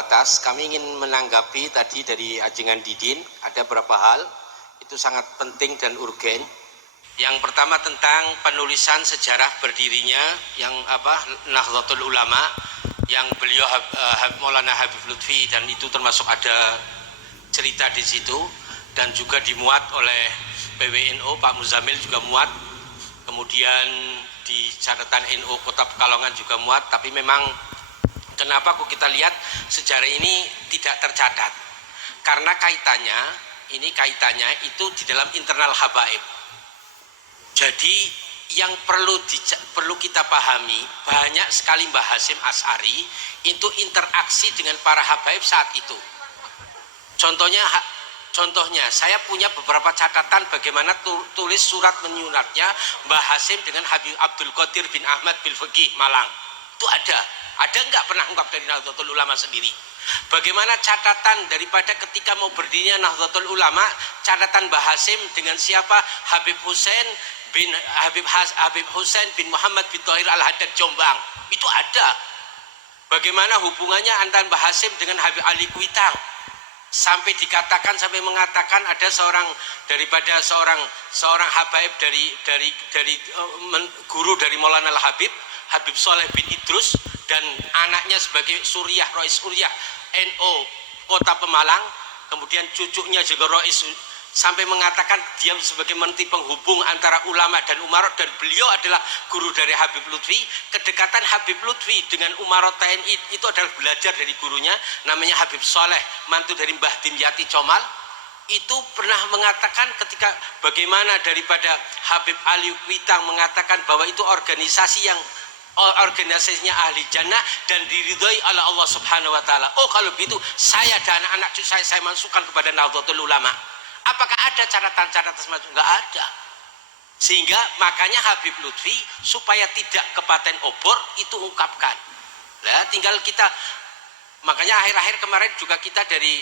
terbatas. Kami ingin menanggapi tadi dari Ajengan Didin, ada beberapa hal itu sangat penting dan urgen. Yang pertama tentang penulisan sejarah berdirinya yang Nahdlatul Ulama, yang beliau Maulana Habib Lutfi, dan itu termasuk ada cerita di situ, dan juga dimuat oleh PWNO, Pak Muzamil juga muat, kemudian di catatan NU Kota Pekalongan juga muat. Tapi memang kenapa kok kita lihat sejarah ini tidak tercatat? Karena kaitannya itu di dalam internal habaib. Jadi yang perlu kita pahami, banyak sekali Mbah Hasyim Asy'ari itu interaksi dengan para habaib saat itu. Contohnya saya punya beberapa catatan bagaimana tulis surat menyuratnya Mbah Hasyim dengan Habib Abdul Qadir bin Ahmad bil Fiqih Malang. Itu ada nggak pernah ungkap dari Nahdlatul Ulama sendiri? Bagaimana catatan daripada ketika mau berdirinya Nahdlatul Ulama, catatan Mbah Hasyim dengan siapa? Habib Husain bin Muhammad bin Thahir Al-Haddad Jombang. Itu ada. Bagaimana hubungannya antara Mbah Hasyim dengan Habib Ali Kuitang? Sampai mengatakan ada seorang habaib dari guru dari Maulana Al-Habib, Habib Soleh bin Idrus, dan anaknya sebagai Rois Suriah NO Kota Pemalang, kemudian cucunya juga Rois, sampai mengatakan dia sebagai menteri penghubung antara ulama dan umarot, dan beliau adalah guru dari Habib Lutfi. Kedekatan Habib Lutfi dengan umarot TNI itu adalah belajar dari gurunya namanya Habib Soleh, mantu dari Mbah Dimyati Comal. Itu pernah mengatakan ketika bagaimana daripada Habib Ali Kuitang mengatakan bahwa itu organisasinya ahli jannah dan diridhoi oleh Allah Subhanahu wa taala. Oh, kalau begitu saya dan anak-anak cucu saya masukkan kepada Nahdlatul Ulama. Apakah ada catatan-catatan semacam? Enggak ada. Sehingga makanya Habib Lutfi supaya tidak kepaten obor itu ungkapkan. Nah, tinggal kita, makanya akhir-akhir kemarin juga kita dari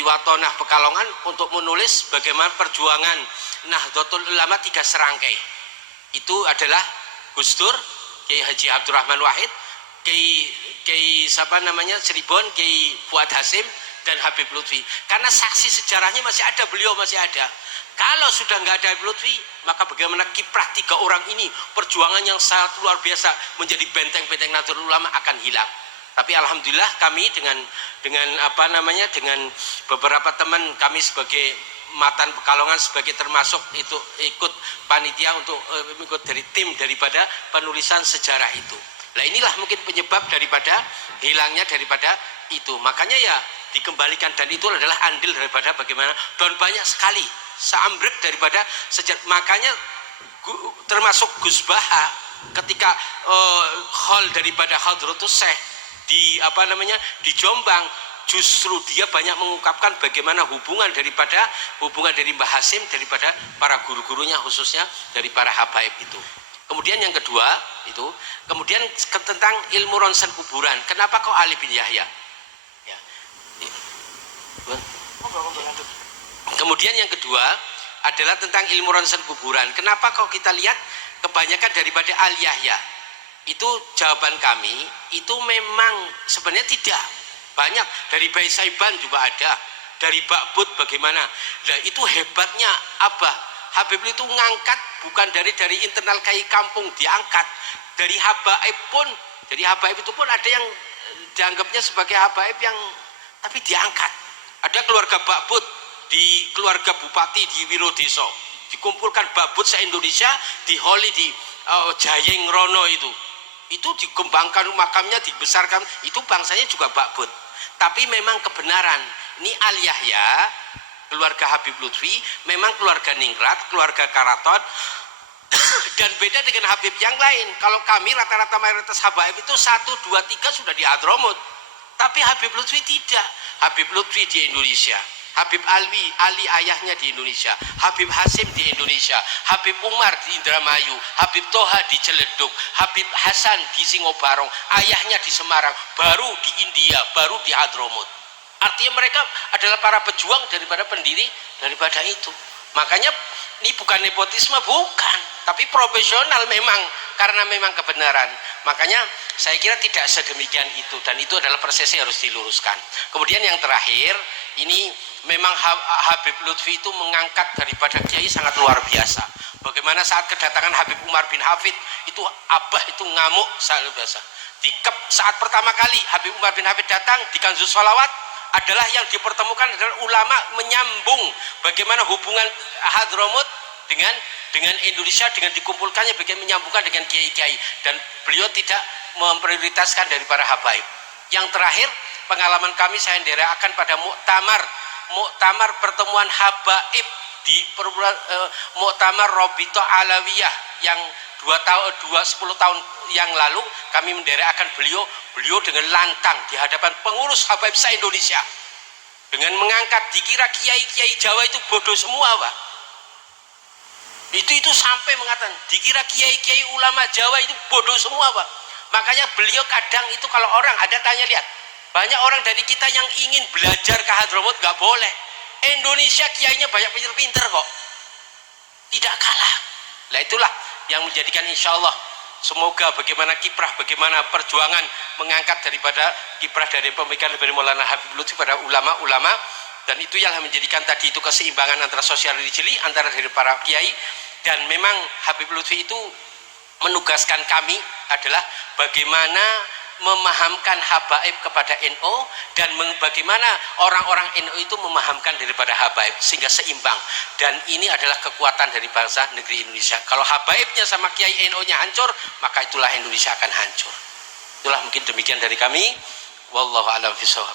Watonah Pekalongan untuk menulis bagaimana perjuangan Nahdlatul Ulama 3 serangkai. Itu adalah Gus Dur, Kiai Haji Abdurrahman Wahid, Kiai Cirebon, Kiai Fuad Hasyim, dan Habib Lutfi. Karena saksi sejarahnya masih ada, beliau masih ada. Kalau sudah nggak ada Habib Lutfi, maka bagaimana kiprah 3 orang ini, perjuangan yang sangat luar biasa menjadi benteng-benteng Nahdlatul Ulama akan hilang. Tapi alhamdulillah kami dengan beberapa teman kami sebagai Matan Pekalongan, sebagai termasuk itu ikut panitia untuk ikut dari tim daripada penulisan sejarah itu. Nah, inilah mungkin penyebab daripada hilangnya daripada itu. Makanya ya dikembalikan, dan itu adalah andil daripada bagaimana, dan banyak sekali seambrek daripada sejarah. Makanya termasuk Gus Baha ketika hall daripada Hadratus Syekh di Jombang, justru dia banyak mengungkapkan bagaimana hubungan dari Mbah Hasyim daripada para guru-gurunya, khususnya dari para habaib itu. Kemudian yang kedua itu, kemudian tentang ilmu ronsen kuburan. Kenapa kok Ali bin Yahya? Ya. Kemudian yang kedua adalah tentang ilmu ronsen kuburan. Kenapa kok kita lihat kebanyakan daripada Ali Yahya? Itu jawaban kami, itu memang sebenarnya tidak banyak. Dari Bayi Saiban juga ada, dari Bakbud bagaimana. Nah, itu hebatnya Habib itu ngangkat bukan dari internal KI kampung, diangkat dari habaib pun. Jadi habaib itu pun ada yang dianggapnya sebagai habaib yang tapi diangkat. Ada keluarga Bakbud di keluarga bupati di Wirodeso, dikumpulkan Bakbud se-Indonesia di Holi di Jayeng Rono itu dikembangkan makamnya, dibesarkan, itu bangsanya juga Bakbud. Tapi memang kebenaran ini Al Yahya, keluarga Habib Lutfi, memang keluarga Ningrat, keluarga Karaton, dan beda dengan Habib yang lain. Kalau kami rata-rata mayoritas habaib itu 1, 2, 3 sudah di Hadramut, tapi Habib Lutfi tidak. Habib Lutfi di Indonesia, Habib Ali ayahnya di Indonesia, Habib Hasyim di Indonesia, Habib Umar di Indramayu, Habib Toha di Ciledug, Habib Hasan di Singobarong, ayahnya di Semarang, baru di India, baru di Hadramut. Artinya mereka adalah para pejuang daripada pendiri daripada itu. Makanya ini bukan nepotisme, bukan, tapi profesional memang, karena memang kebenaran. Makanya Saya kira tidak sedemikian itu, dan itu adalah prosesnya harus diluruskan. Kemudian yang terakhir, ini memang Habib Lutfi itu mengangkat daripada kiai sangat luar biasa. Bagaimana saat kedatangan Habib Umar bin Hafid itu abah itu ngamuk sangat luar biasa. Saat pertama kali Habib Umar bin Hafid datang di Kanzus Sholawat, adalah yang dipertemukan adalah ulama menyambung bagaimana hubungan Hadramut dengan Indonesia, dengan dikumpulkannya, bagaimana menyambungkan dengan kiai-kiai, dan beliau tidak memprioritaskan dari para habaib. Yang terakhir, pengalaman kami saya nderakan pada muktamar pertemuan habaib di muktamar Robito Alawiyah yang 10 tahun yang lalu kami menderakan beliau dengan lantang di hadapan pengurus habaib se-Indonesia dengan mengangkat, dikira kiai-kiai Jawa itu bodoh semua, Pak. Itu sampai mengatakan dikira kiai-kiai ulama Jawa itu bodoh semua, Pak. Makanya beliau kadang itu kalau orang ada tanya, lihat, banyak orang dari kita yang ingin belajar ke Hadramut nggak boleh. Indonesia kiainya banyak pinter-pinter kok, tidak kalah. Nah itulah yang menjadikan insya Allah semoga bagaimana kiprah, bagaimana perjuangan mengangkat daripada kiprah dari pemikiran dari Maulana Habib Lutfi pada ulama-ulama, dan itu yang menjadikan tadi itu keseimbangan antara sosial religili antara dari para kiai. Dan memang Habib Lutfi itu menugaskan kami adalah bagaimana memahamkan habaib kepada NU, dan bagaimana orang-orang NU itu memahamkan daripada habaib sehingga seimbang. Dan ini adalah kekuatan dari bangsa negeri Indonesia. Kalau habaibnya sama kiai NU-nya hancur, maka itulah Indonesia akan hancur. Itulah mungkin demikian dari kami. Wallahu a'lam bishawab.